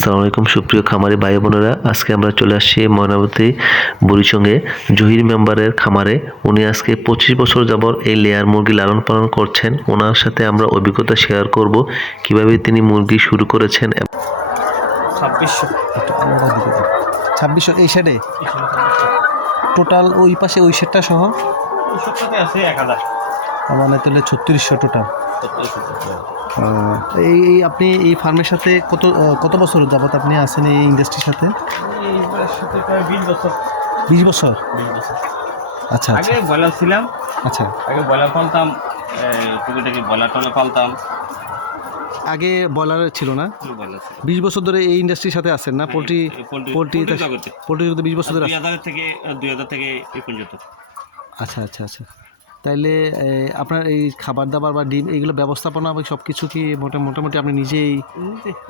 আসসালামু আলাইকুম। সুপ্রিয় খামারি ভাই বোনেরা আজকে আমরা চলে আসছি ময়নাবতী বুড়িচঙ্গে জহির মেম্বারের খামারে। উনি আজকে পঁচিশ বছর যাবত এই লেয়ার মুরগি লালন পালন করছেন। ওনার সাথে আমরা অভিজ্ঞতা শেয়ার করব কীভাবে তিনি মুরগি শুরু করেছেন এবং ছাব্বিশশো। ছাব্বিশশো এই সাইডে টোটাল ওই পাশে ওই সেটটা সহ? আছে এক হাজার। মানে তাহলে ছত্রিশশো টোটাল এই আপনি এই ফার্মের সাথে কত কত বছর যাবত আপনি আছেন এই ইন্ডাস্ট্রির সাথে? বিশ বছর। বছর? আচ্ছা আগে আচ্ছা ব্রয়লার ছিলাম। আচ্ছা। আগে ব্রয়লার পালতাম টুকিটাকি টয়লার পালতাম। আগে বয়লার ছিল না? বিশ বছর ধরে এই ইন্ডাস্ট্রির সাথে আছেন না? পোলট্রি পোলট্রি পোলট্রি জগতে। বিশ বছর ধরে দুই হাজার থেকে দুই হাজার থেকে এই পর্যন্ত। আচ্ছা আচ্ছা আচ্ছা। তাইলে আপনার এই খাবার দাবার বা ডিম এইগুলো ব্যবস্থাপনা বা সব কিছু কি মোটা- মোটামুটি আপনি নিজেই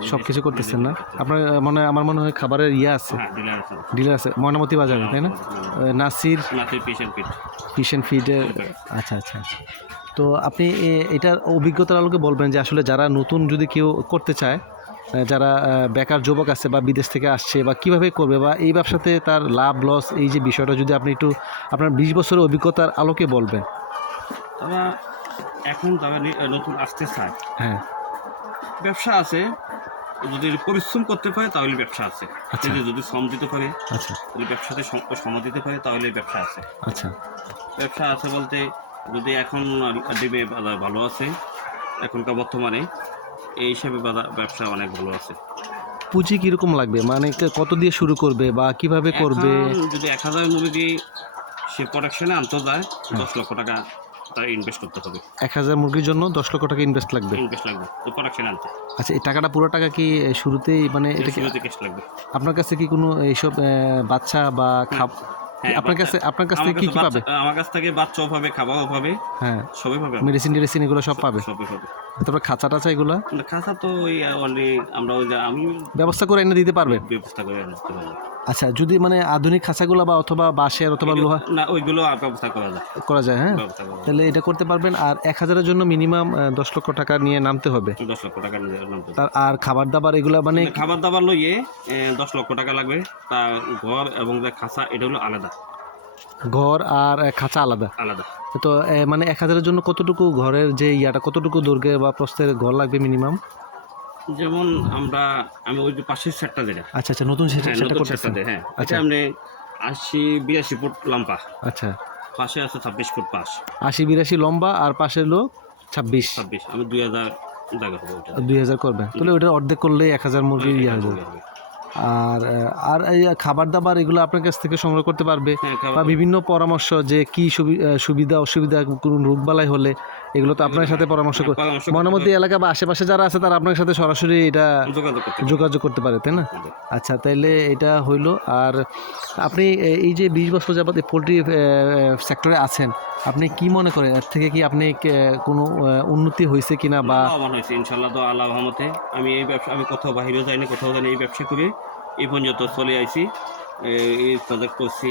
সব কিছু করতেছেন না? আপনার মনে আমার মনে হয় খাবারের ইয়ে আছে। হ্যাঁ ডিলার আছে। ময়নামতি বাজারে তাই না? নাসির ফিশ অ্যান্ড ফিডের আচ্ছা আচ্ছা আচ্ছা। তো আপনি এটার অভিজ্ঞতার আলোকে বলবেন যে আসলে যারা নতুন যদি কেউ করতে চায় যারা বেকার যুবক আছে বা বিদেশ থেকে আসছে বা কীভাবে করবে বা এই ব্যবসাতে তার লাভ লস এই যে বিষয়টা যদি আপনি একটু আপনার বিশ বছরের অভিজ্ঞতার আলোকে বলবেন। তারা এখন তারা নতুন আসতে চায় হ্যাঁ। ব্যবসা আছে যদি পরিশ্রম করতে পারে তাহলে ব্যবসা আছে। আচ্ছা। যদি যদি শ্রম দিতে পারে আচ্ছা। যদি ব্যবসাতে সম- সময় দিতে পারে তাহলে ব্যবসা আছে। আচ্ছা। ব্যবসা আছে বলতে যদি এখন ডিমে বাজার ভালো আছে এখনকার বর্তমানে এই হিসাবে ব্যবসা অনেক ভালো আছে। পুঁজি কীরকম লাগবে? মানে কত দিয়ে শুরু করবে বা কীভাবে করবে? যদি এক হাজার মুরগি সে প্রোডাকশনে আনতে যায় দশ লক্ষ টাকা তার ইনভেস্ট করতে হবে। এক হাজার মুরগির জন্য দশ লক্ষ টাকা ইনভেস্ট লাগবে? ইনভেস্ট লাগবে প্রোডাকশন আনতে। আচ্ছা এই টাকাটা পুরো টাকা কি শুরুতেই মানে এটা কি লাগবে। আপনার কাছে কি কোনো এইসব বাচ্চা বা হ্যাঁ, আপনার কাছে আপনার কাছ থেকে কি কি পাবে? আমার কাছ থেকে বাচ্চাও পাবে খাবারও পাবে হ্যাঁ। সবই পাবে মেডিসিন টেডিসিন এগুলো সব পাবে? সবই পাবে। তারপর খাঁচা টাচা এগুলো? খাঁচা তো ওই অনলি আমরা ওই আমি ব্যবস্থা করে এনে দিতে পারবে? ব্যবস্থা করে আনতে পারব। আচ্ছা যদি মানে আধুনিক খাঁচাগুলো বা অথবা বাঁশের অথবা লোহা না ওইগুলো আর ব্যবস্থা করা যায়। করা যায় হ্যাঁ? তাহলে এটা করতে পারবেন আর এক হাজারের জন্য মিনিমাম দশ লক্ষ টাকা নিয়ে নামতে হবে। দশ লক্ষ টাকা নিয়ে নামতে। তার আর খাবার দাবার এগুলো মানে খাবার দাবার লইয়ে দশ লক্ষ টাকা লাগবে। তা ঘর এবং যে খাসা এটা হলো আলাদা। ঘর আর খাঁচা আলাদা। আলাদা। তো মানে এক হাজারের জন্য কতটুকু ঘরের যে ইয়াটা কতটুকু দৈর্ঘ্যের বা প্রস্থের ঘর লাগবে মিনিমাম? যেমন আমরা আমি ওই যে পাশের সেটটা যেটা। আচ্ছা আচ্ছা নতুন সেটটা হ্যাঁ, সেটা নতুন সেটটাতে, হ্যাঁ। আচ্ছা। আপনি আশি বিরাশি ফুট লম্বা। আচ্ছা। পাশে আছে ছাব্বিশ ফুট পাশ। আশি বিরাশি লম্বা আর পাশের লোক ছাব্বিশ। ছাব্বিশ আমি দুই হাজার হবে দুই হাজার করবেন। তাহলে ওটা অর্ধেক করলে এক হাজার মুরগি ইয়ে হয়ে যাবে। আর আর এই খাবার দাবার এগুলো আপনার কাছ থেকে সংগ্রহ করতে পারবে হ্যাঁ, বা বিভিন্ন পরামর্শ যে কি সুবি- সুবিধা অসুবিধা কোনো রোগবালাই হলে এগুলো তো আপনার সাথে পরামর্শ করে করতে মনোমতি এলাকা বা আশেপাশে যারা আছে তারা আপনার সাথে সরাসরি এটা যোগাযোগ করতে পারে তাই না? আচ্ছা তাইলে এটা হইল। আর আপনি এই যে বিশ বছর যাবত এই পোলট্রি সেক্টরে আছেন আপনি কি মনে করেন? এর থেকে কি আপনি কোনো উন্নতি হয়েছে কিনা বা হয়েছে ইনশাল্লাহ তো আল্লাহ আমি এই ব্যবসা আমি কোথাও বাহিরেও যাইনি কোথাও জানি এই ব্যবসা করে। এই পর্যন্ত চলে আইছি। এই প্রজেক্ট করছি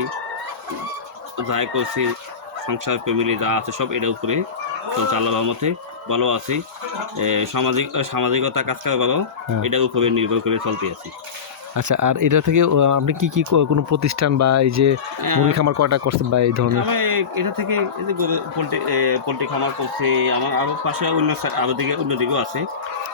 যাই করছি সংসার ফ্যামিলি যা আছে সব এটার উপরে চলছে আল্লাহ রহমতে। ভালো আছি। সামাজিক সামাজিকতা কাজ করে ভালো হ্যাঁ। এটার উপরে নির্ভর করে চলতে আছি। আচ্ছা আর এটা থেকে আপনি কি কি কোনো প্রতিষ্ঠান বা এই যে মুরগি খামার কয়টা করছেন বা এই ধরনের? এটা থেকে এই যে গরু- পোল্ট্রি খামার করছি আমার আরও পাশে অন্য আরও দিকে অন্য দিকেও আছে।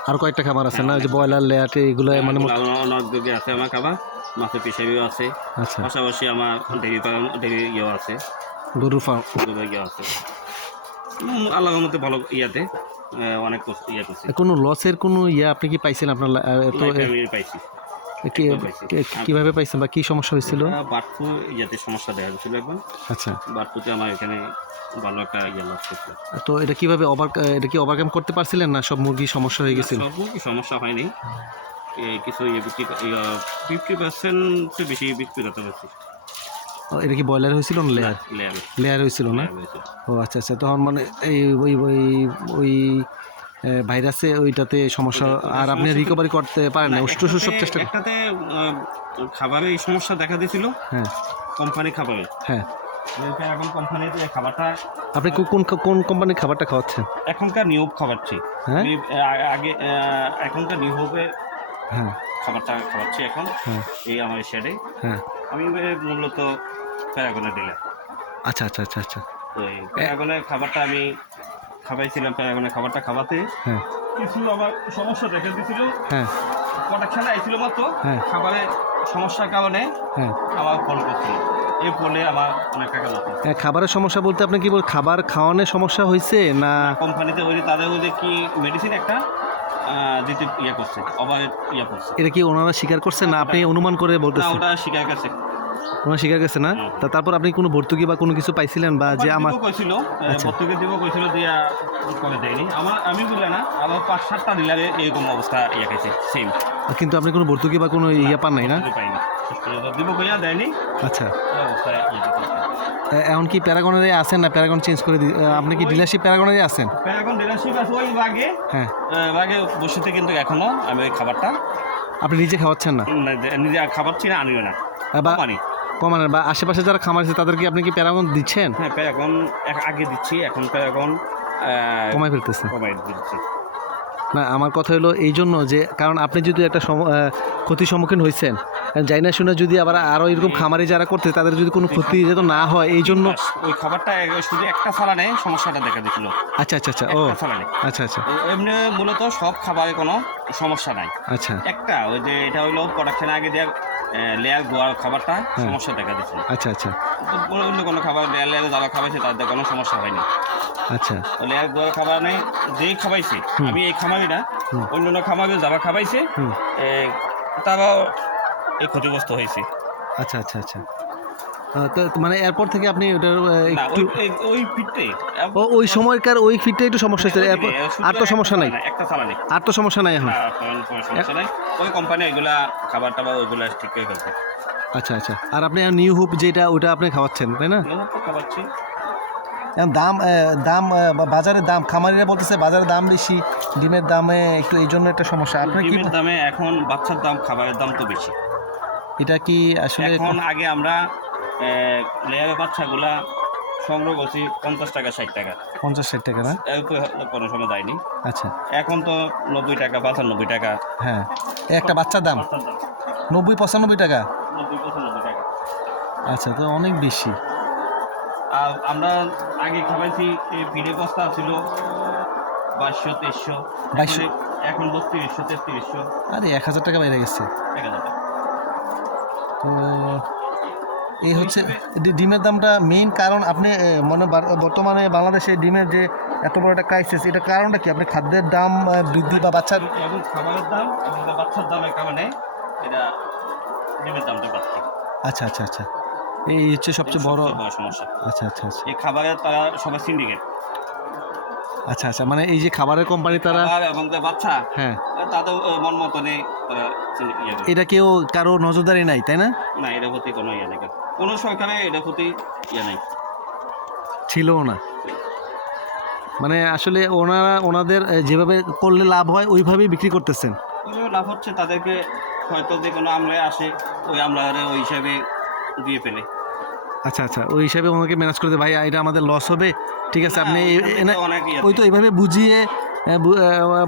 আর কয়েকটা খাবার আছে না? ওই যে ব্রয়লার লেয়াটে এগুলো মানে আরও অনেক দিকে আছে আমার খাবার মাছের পেশাবিও আছে। আচ্ছা। পাশাপাশি আমার ডেরি ফার্ম ডেরি ইয়েও আছে। গরু ফার্ম। দুটো ইয়ে আছে। আল্লাহর মধ্যে ভালো ইয়াতে অনেক ইয়ে করছে কোনো লসের কোনো ইয়ে আপনি কি পাইছেন আপনার তো পাইছি। কীভাবে পাইছেন বা কি সমস্যা হয়েছিল? বাটফু ইয়াতে সমস্যা দেখা যাচ্ছিল একবার। আচ্ছা। বাটফুতে আমার এখানে ভালো একটা ইয়ে লাভ করছে তো এটা কীভাবে ওভার এটা কি ওভারকাম করতে পারছিলেন না সব মুরগি সমস্যা হয়ে গেছিল? সব কি সমস্যা হয়নি। কিছু ইয়ে বিক্রি ফিফটি পার্সেন্ট বেশি বিক্রি করতে পারছি। এটা কি ব্রয়লার হয়েছিল না লেয়ার লেয়ারে লেয়ার হয়েছিল না? ও আচ্ছা আচ্ছা। তখন মানে এই ওই ওই ওই ভাইরাসে ওইটাতে সমস্যা আর আপনি রিকভারি করতে পারেন না উষ্ট সব চেষ্টা একটাতে খাবারে এই সমস্যা দেখা দিয়েছিল। হ্যাঁ। কোম্পানি খাবারে। হ্যাঁ। এখন কোম্পানির খাবারটা আপনি কোন কোন কোম্পানির খাবারটা খাওয়াচ্ছেন? এখনকার নিয়োগ খাবারছি হ্যাঁ? আগে এখনকার নিয়োগে হ্যাঁ। খাবারটা খাওয়াচ্ছি এখন। হ্যাঁ। এই আমার শেডে হ্যাঁ। আমি মূলত প্যারাগনে দিলাম আচ্ছা আচ্ছা আচ্ছা আচ্ছা। প্যারাগনের খাবারটা আমি খাবাইছিলাম প্যারাগনের খাবারটা খাওয়াতে হ্যাঁ। কিছু আবার সমস্যা দেখা দিয়েছিল হ্যাঁ। প্রোডাকশন আইছিল মাত্র হ্যাঁ। খাবারের সমস্যার কারণে হ্যাঁ। আমার ফল করছিল। এই ফলে আমার অনেক টাকা হ্যাঁ, খাবারের সমস্যা বলতে আপনি কি বল খাবার খাওয়ানোর সমস্যা হয়েছে না? কোম্পানিতে ওই যে তাদের ওই যে কি মেডিসিন একটা দিতে ইয়ে করছে অবাধ ইয়ে করছে। এটা কি ওনারা স্বীকার করছে না আপনি অনুমান করে বলতেছেন? ওটা শিকার কাছে ওনারা স্বীকার করছে না? তা তারপর আপনি কোনো ভর্তুকি বা কোনো কিছু পাইছিলেন বা যে আমার কইছিল আচ্ছা। ভর্তুকি দিব কইছিল দিয়া করে দেয়নি। আমার আমি বললে না পাঁচ সাতটা এরকম অবস্থা ইয়ে খাইছে সেম কিন্তু আপনি কোনো ভর্তুকি বা কোনো ইয়ে পান নাই না? দিব কইয়া দেয়নি। আচ্ছা। এখন কি প্যারাগনেরে আছেন না প্যারাগন চেঞ্জ করে আপনি কি ডিলারশিপ প্যারাগনেরে আছেন? এখন ডিলারশিপ আছে ওই বাগে। হ্যাঁ। বাগে বসেতে কিন্তু এখনও আমি ওই খাবারটা। আপনি নিজে খাওয়াচ্ছেন না? নিজে খাওয়াচ্ছি না আনিও না। কোম্পানি কমানের বা আশেপাশে যারা খামার আছে তাদেরকে আপনি কি প্যারাগন দিচ্ছেন? হ্যাঁ প্যারাগন আগে দিচ্ছি এখন প্যারাগন কমাই ফেলতেছে। কমাই দিচ্ছি। না আমার কথা হলো এই জন্য যে কারণ আপনি যদি একটা ক্ষতির সম্মুখীন হয়েছেন যাই না শুনে যদি আবার আরও এরকম খামারি যারা করতে তাদের যদি কোনো ক্ষতি যেন না হয় এই জন্য ওই খাবারটা শুধু একটা সালানে সমস্যাটা দেখা দিছিল। আচ্ছা আচ্ছা আচ্ছা ও। সালানে আচ্ছা আচ্ছা। এমনি মূলত সব খাবারে কোনো সমস্যা নাই। আচ্ছা। একটা ওই যে এটা হইল প্রোডাকশন আগে দেওয়া লেয়ার গোয়ার খাবারটা হ্যাঁ। সমস্যা দেখা দিচ্ছে আচ্ছা আচ্ছা। অন্য কোনো খাবার লেয়ার লেয়ারে যারা খাবাইছে তাদের কোনো সমস্যা হয়নি। আচ্ছা। লেয়ার গোয়ার খাবার নেই যেই খাবাইছে আমি এই খামারি না অন্য অন্য খামারে যারা খাবাইছে তারাও এই ক্ষতিগ্রস্ত হয়েছে। আচ্ছা আচ্ছা আচ্ছা। তো মানে এরপর থেকে আপনি ওটার একটু ওই এই- ওই সময়কার ওই ফিটটা একটু সমস্যা হচ্ছে আর তো সমস্যা নাই। একটা সালানে আর তো সমস্যা নাই এখন? সমস্যা নাই। ওই কোম্পানি এগুলা খাবার টাবার ওইগুলা ঠিক করে ফেলছে। আচ্ছা আচ্ছা। আর আপনি নিউ হুপ যেটা ওটা আপনি খাওয়াচ্ছেন তাই না? খাওয়াচ্ছি। দাম দাম বাজারের দাম খামারিরা বলতেছে বাজারের দাম বেশি ডিমের দামে একটু এই জন্য একটা সমস্যা। আপনার কি দামে এখন বাচ্চার দাম খাবারের দাম তো বেশি। এটা কি আসলে এখন আগে আমরা লেয়ারের বাচ্চাগুলা সংগ্রহ করছি পঞ্চাশ টাকা ষাট টাকা। পঞ্চাশ ষাট টাকা না? এর উপরে কোনো সময় দেয়নি। আচ্ছা। এখন তো নব্বই টাকা পঁচানব্বই টাকা। হ্যাঁ। একটা বাচ্চার দাম? নব্বই পঁচানব্বই টাকা? নব্বই পঁচানব্বই টাকা। আচ্ছা তো অনেক বেশি। আর আমরা আগে খাবাইছি এই ভিড়ে বস্তা ছিল বাইশশো তেইশশো। বাইশশো? এখন- এখন বত্রিশশো তেত্রিশশো। আরে এক হাজার টাকা বেড়ে গেছে। এক হাজার টাকা। তো এই হচ্ছে ডিমের দামটা মেইন কারণ আপনি মনে বর্তমানে বাংলাদেশে ডিমের যে এত বড় একটা ক্রাইসিস এটা কারণটা কি? আপনি খাদ্যের দাম বৃদ্ধি বা বাচ্চার এবং খাবারের দাম এবং বাচ্চার দামের কারণে এটা ডিমের দামটা বাড়ছে। আচ্ছা আচ্ছা আচ্ছা। এই হচ্ছে সবচেয়ে বড় সবচেয়ে বড় সমস্যা। আচ্ছা আচ্ছা আচ্ছা। এই খাবারের তারা সবাই সিন্ডিকেট আচ্ছা আচ্ছা মানে এই যে খাবারের কোম্পানি তারা এবং বাচ্চা হ্যাঁ। তাদের মন মতনে ইয়ে। এটা কেউ কারও নজরদারি নাই তাই না? না এটার প্রতি কোনো ইয়ে নেই। কোনো সরকারে এটা প্রতি ইয়ে নাই। ছিলও না। মানে আসলে ওনারা ওনাদের যেভাবে করলে লাভ হয় ওইভাবেই বিক্রি করতেছেন। ওইভাবে লাভ হচ্ছে তাদেরকে হয়তো যে কোনো আমলায় আসে ওই আমলারে ওই হিসাবে দিয়ে ফেলে। আচ্ছা আচ্ছা। ওই হিসাবে ওনাকে ম্যানেজ করতে ভাই এটা আমাদের লস হবে। ঠিক আছে আপনি এই- ইয়ে ওই তো এইভাবে বুঝিয়ে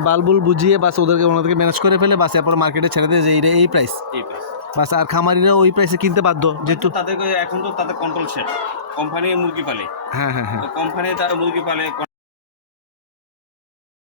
বালবুল বুঝিয়ে বাস ওদেরকে ওনাদেরকে ম্যানেজ করে ফেলে। বাস এরপর মার্কেটে ছেড়ে দেয় যে এইটা এই প্রাইস বাস আর খামারিরা ওই প্রাইসে কিনতে বাধ্য। যেহেতু তাদেরকে এখন তো তাদের কন্ট্রোল সেট কোম্পানি মুরগি পালে। হ্যাঁ হ্যাঁ হ্যাঁ। কোম্পানি তারা মুরগি পালে।